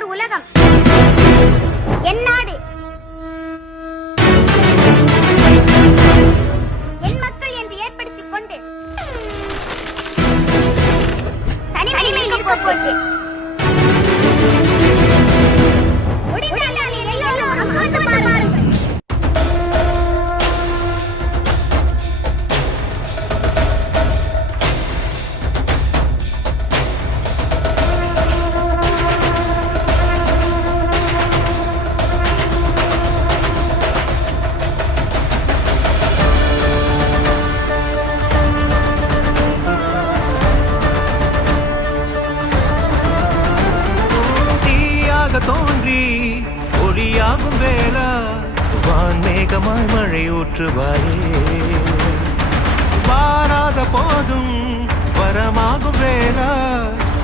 ஓர் உலகம். என் நாடு. என் மக்கள் என்று ஏற்படுத்திக் கொண்டு. தனிமையில் இருக்க போட்டு வான்மேகமாய் மழை ஊற்றுவாயே. வாராத போதும் வரமாகும் வேளா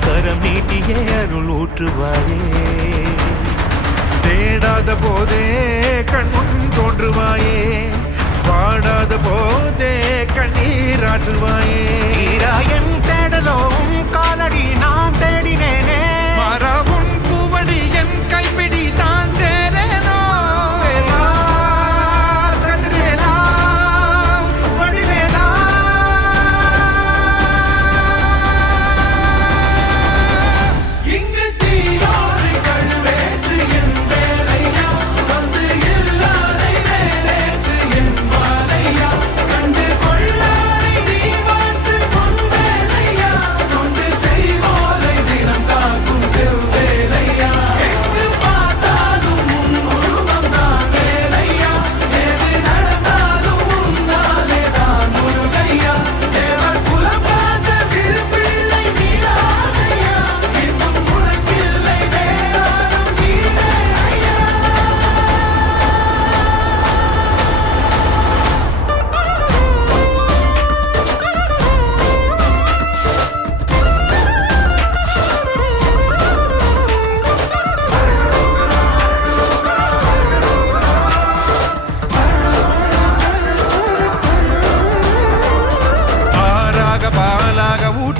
கரம் நீட்டியே அருள் ஊற்றுவாயே. தேடாத போதே கண்முன் தோன்றுவாயே. பாடாத போதே கண்ணீராற்றுவாயே தீராயன் தேடலோ உன் காலடி நான் தேடினேனே. மாறாவும் பூவடி என் கைப்பிடி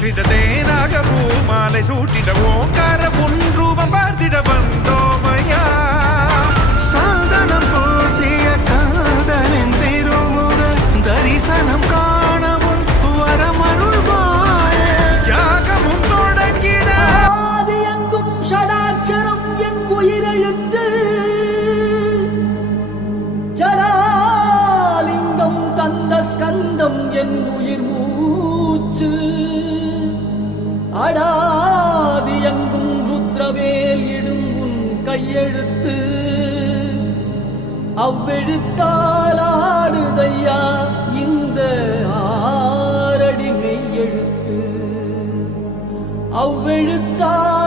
பாலாக ஊற்றிட தேனாக பூமாலை சூட்டிட ஓங்கார அடாதி எங்கும் ருத்ரவேல் இடும் உன் கையெழுத்து. அவ்வெழுத்தாலாடுதையா இந்த ஆரடி மெய்யெழுத்து. அவ்வெழுத்தால்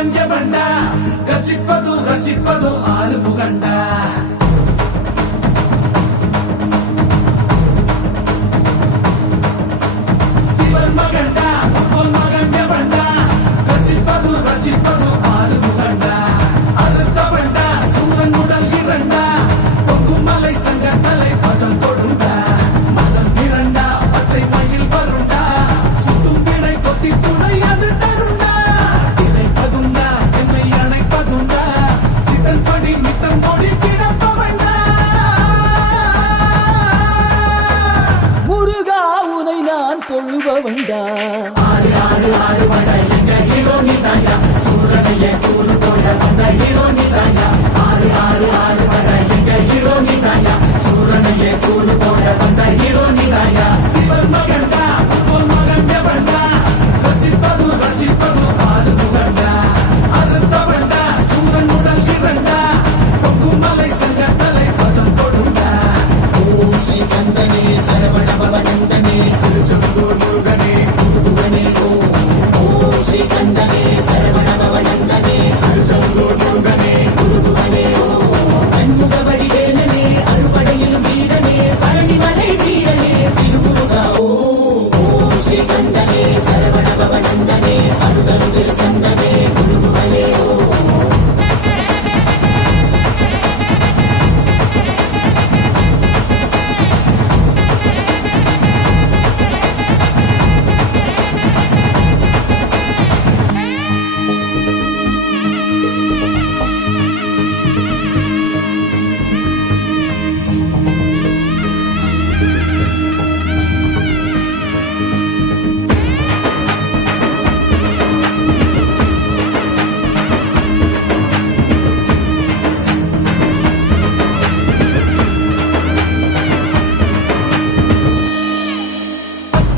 உன் போல் மகன் எவண்டா ஆறு முகண்டா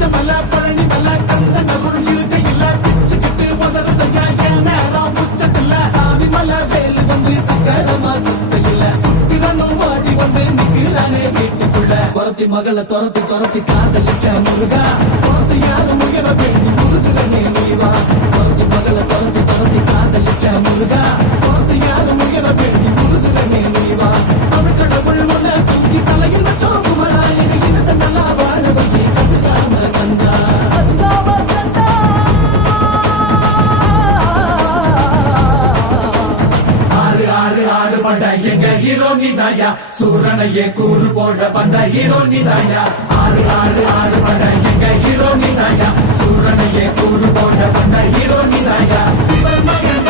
பச்சமல பழனி மல கந்த நருள் இருக்க இல்ல. பிச்சுக்கிட்டு உதறதையா ஏன் நேரம் புச்சத்தில்ல சாமி மல வேலு வந்து சக்கரமா சுத்தல சுத்திரனும் வாடி வந்து நிக்கிறானே வீட்டுக்குள்ள. துரத்தி மகளை துரத்தி துரத்தி காதலிச்ச முருகா துரத்தி யாரும் முயல வேண்டி போட எங்க ஹீரோ நிதாயா சூரனையே கூறு போட வந்த ஹீரோ நிதாயா ஆறு ஆறு ஆறு பட எங்க ஹீரோ நிதாயா சூரனையே கூறு போட வந்த ஹீரோ நிதாயா சிவன் மகன்